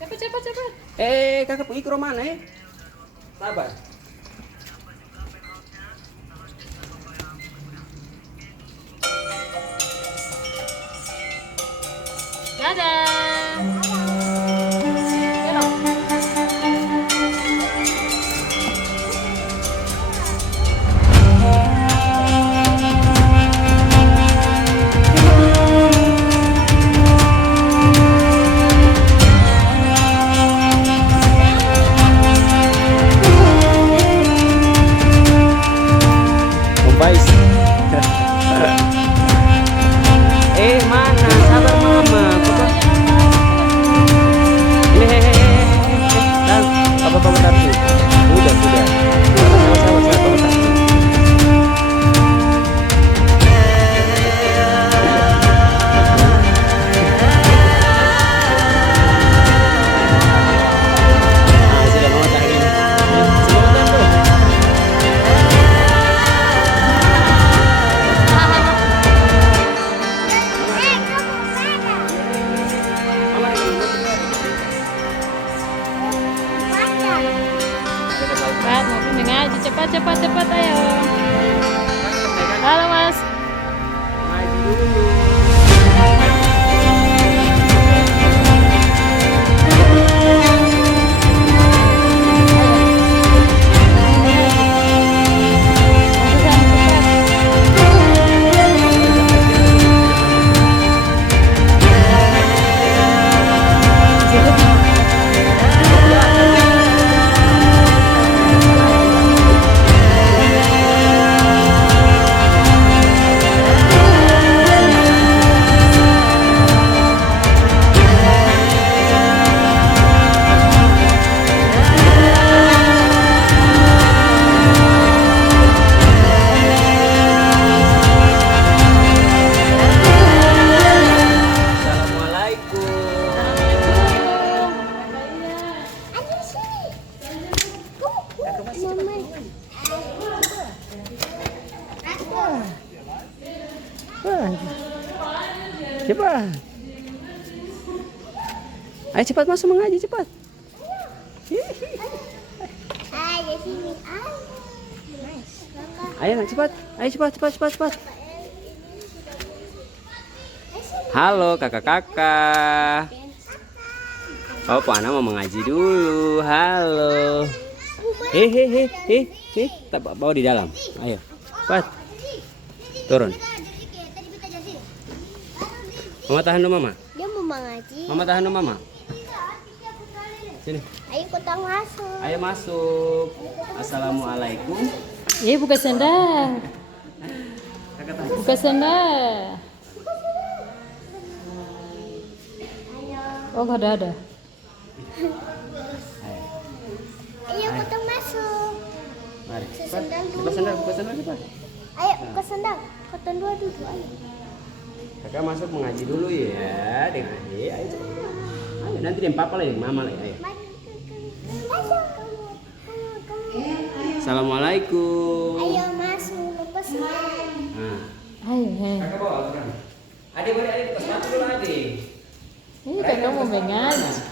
Cepat. Kakak pergi ke rumah mana Sabar. Dadah. Mana? Sabar mama. Ini apa bentar sih? Sudah. Sabar. Cepat ayo. Halo Mas. Maju dulu. Cepat. Ayo cepat masuk mengaji cepat. Ayo cepat. Ayo cepat. Halo kakak-kakak. Oh, Pana mau mengaji dulu. Halo. Tak bawa di dalam. Ayo. Cepat. Turun. Mama tahan dulu mama. Dia mau mengaji. Mama tahan dulu mama. Sini. Ayo kita masuk. Ayo masuk. Assalamualaikum. Buka sendal. Buka sendal. Oh, nggak ada. Ayo kita masuk. Mari. Buka sendal cepat. Ayo buka sendal. Koton dua dulu. Ayo. Kakak masuk mengaji dulu ya, dengan adik. Ayo cepat. Ayo nanti dia papa lagi, mama lagi. Ayo. Assalamualaikum. Ayo masuk buka sendal. Ayo. Kakak bawa kan? Adik buka sepatu dulu adik. Ini kakak mau mengaji.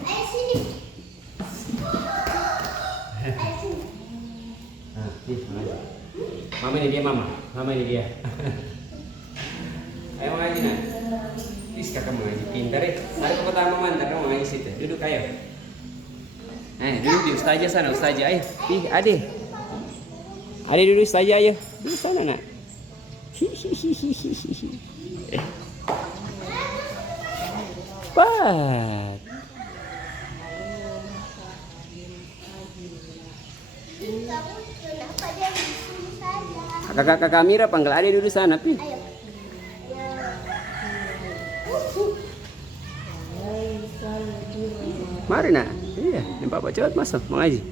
Ayo sini. Mama ini dia mama ini dia. Ayo mengaji nak. Kakak mengaji pintar ya. Ada kota mama ntar kamu mengaji situ. Duduk ayo. Duduk di ustazah sana ustazah ayo. Ade duduk ustazah ayo. Di sana nak. Cepat. Kakak Mira panggil adik duduk sana, Pi. Ayo. Mari nak. Iya, ini Bapak cepat masuk mengaji.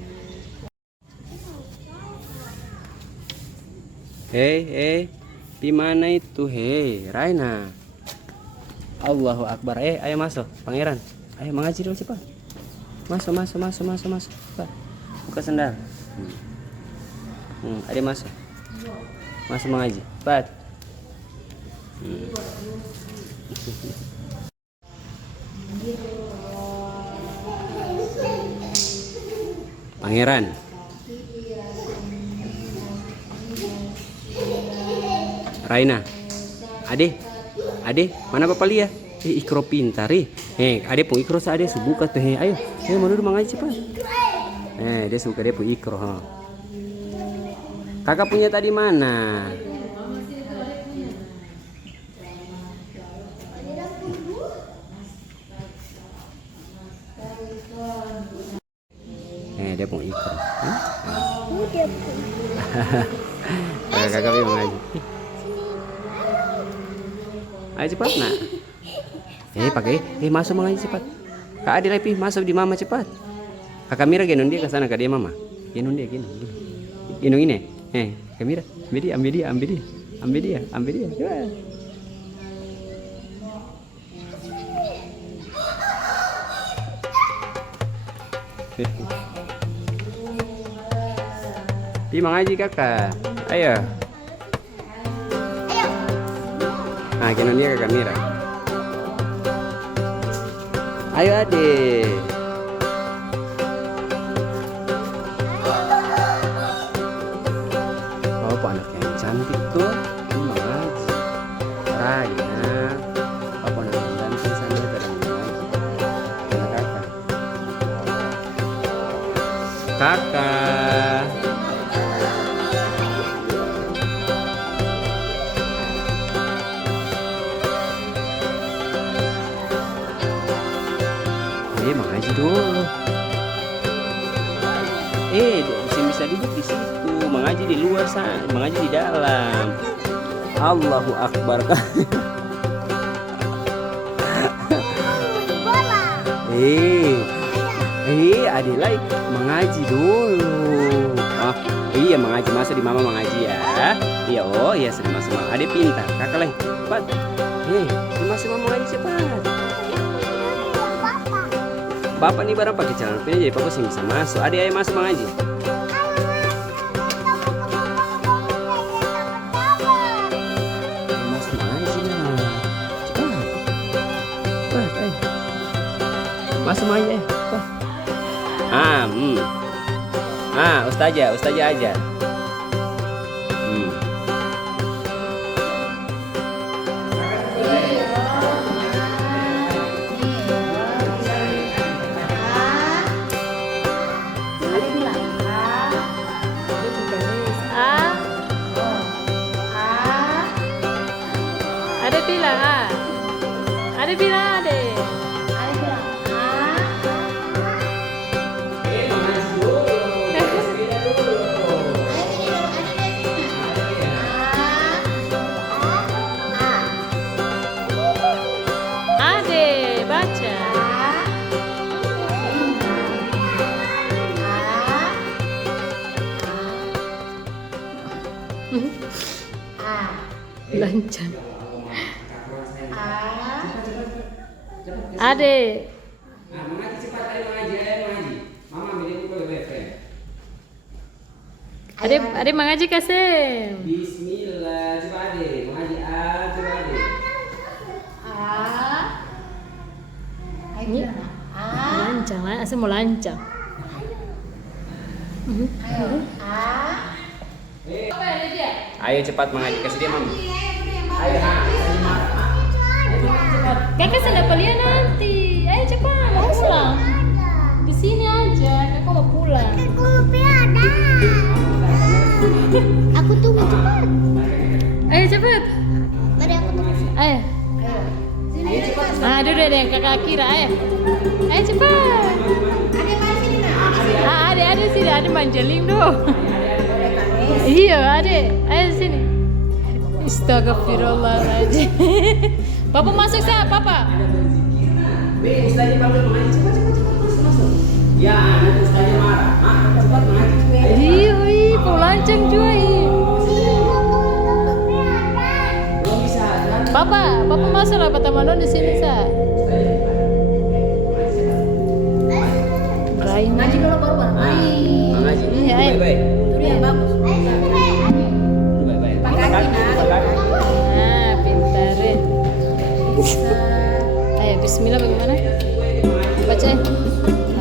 Pi mana itu? Raina. Allahu Akbar. Ayo masuk, Pangeran. Ayo mengaji dulu cepat. Masuk. Cepat. Buka sendal. Adik masuk. Masuk mengaji. Cepat. Pangeran. Raina. Ade. Mana Bapak lihat? Ikro pintar Ade pun ikro sa ade subuka tuh ayo. Mau duduk mengaji cepat. Dia suka dia pun ikro ha. Kakak punya tadi mana? Dia pun ikro. Dia pun. Kakak mau mengaji. Ayo cepat nak. Pakai. Masuk mengaji cepat. Kak Adi lagi masuk di mama cepat. Kakak Mira gendong dia ke sana ke dia mama. Gendong dia. Gendong ini. Kak Mira, ambil dia. Coba. Pi mengaji kakak. Ayo. Gendong dia Kakak Mira. Ayo adik. Apa anak yang cantik tuh? Ini mengaji. Raina. Apa anak yang cantik sana kadang mengaji. Anak kakak. Mengaji dulu. Bisa duduk di situ. Mengaji di luar sana, mengaji di dalam. Allahu Akbar. Adik lagi mengaji dulu. Iya mengaji, masa di mama mengaji ya. Iya sering masuk mama. Adik pintar, kakak lagi. Cepat. Masuk mama mengaji cepat. Bapak nih barang pakai celana pendek jadi papa sih bisa masuk. Adik ayo masuk mengaji. Masuk mengaji lah. Cepat. Masuk mengaji. Ustazah aja. Ada bilang ada. Ade baca. Lancang. Ade. Mengaji cepat, ayo mengaji. Mama ambil buku lebih. Ade mengaji kasih. Bismillah, coba ade mengaji coba ade. Ini lancang lah, asal mau lancang. Ayo cepat mengaji kasih dia mama. Ayo Kakak sudah kuliah nanti. Ayo cepat, mau pulang. Di sini aja, kakak mau pulang. Aku mau piada. Aku tunggu cepat. Ayo cepat. Mari aku tunggu. Ayo. Duduk deh kakak kira. Ayo cepat. Ada sini, ada manjeling dong. Iya, ada. Ayo sini. Astagfirullahaladzim. Papa masuk sah, Papa. Ustazah panggil mengaji cepat masuk. Ya, nanti ustazah marah. Cepat mengaji. Iya, kau lancang juga. Belum bisa kan? Papa masuk lah teman di sini sah. Raina. Ngaji dulu baru Mengaji. Iya, ayo. Baik. Itu yang bagus. Baik. Pakai kaki nah. Pintar. Ayo, bismillah bagaimana? Baca.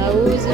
Auzu.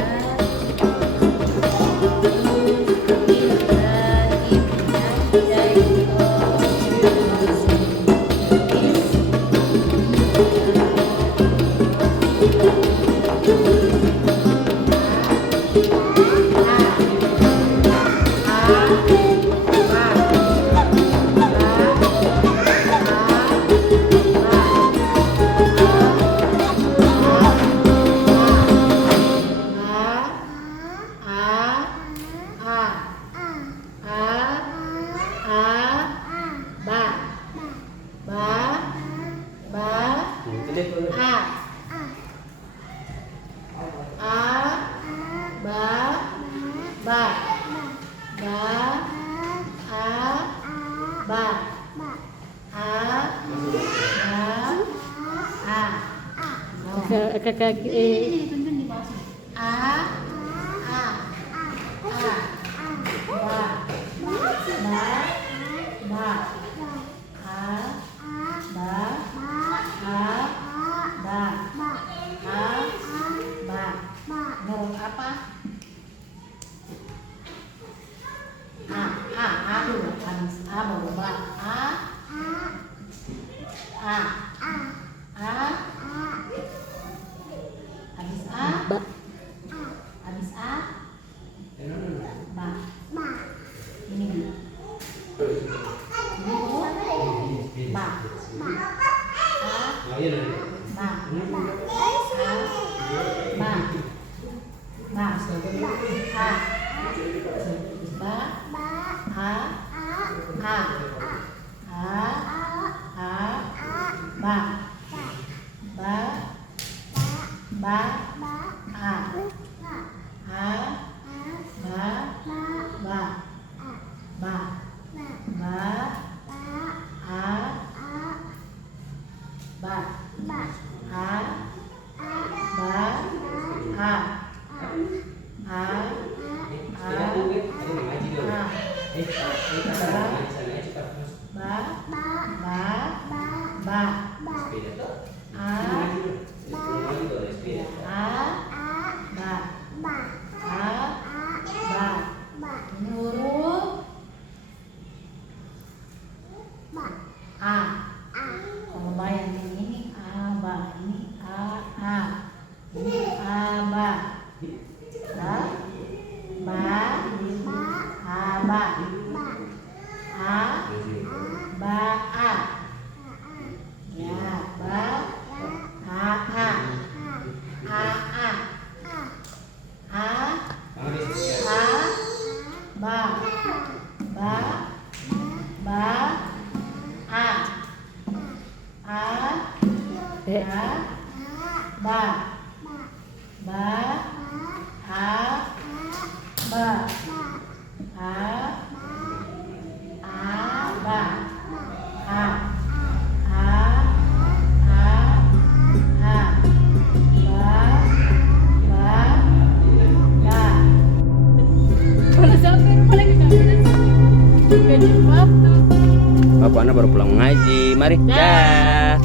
Bapak anak baru pulang mengaji. Mari. Dah.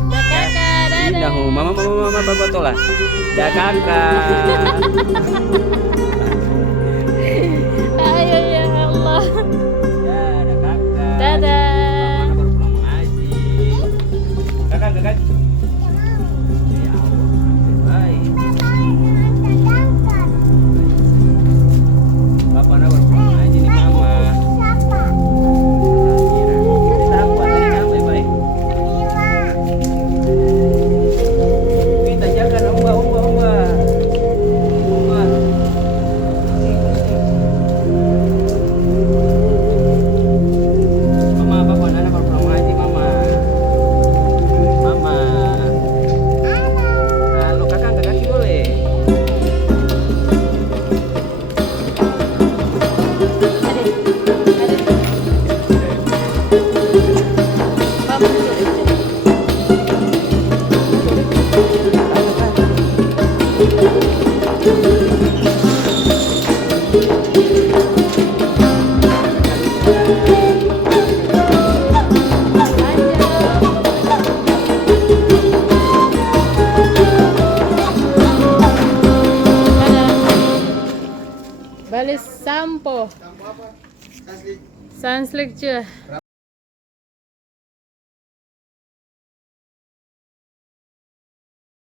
Dah. Mama bapak tolak. Dah kakak. Ayo ya Allah. Dah kakak. Dadah. Bapak anak baru pulang mengaji. Kakak. Ya Allah. Baik. Bapak anak baru pulang mengaji nih mama. Balik sampo. Sunslick chưa?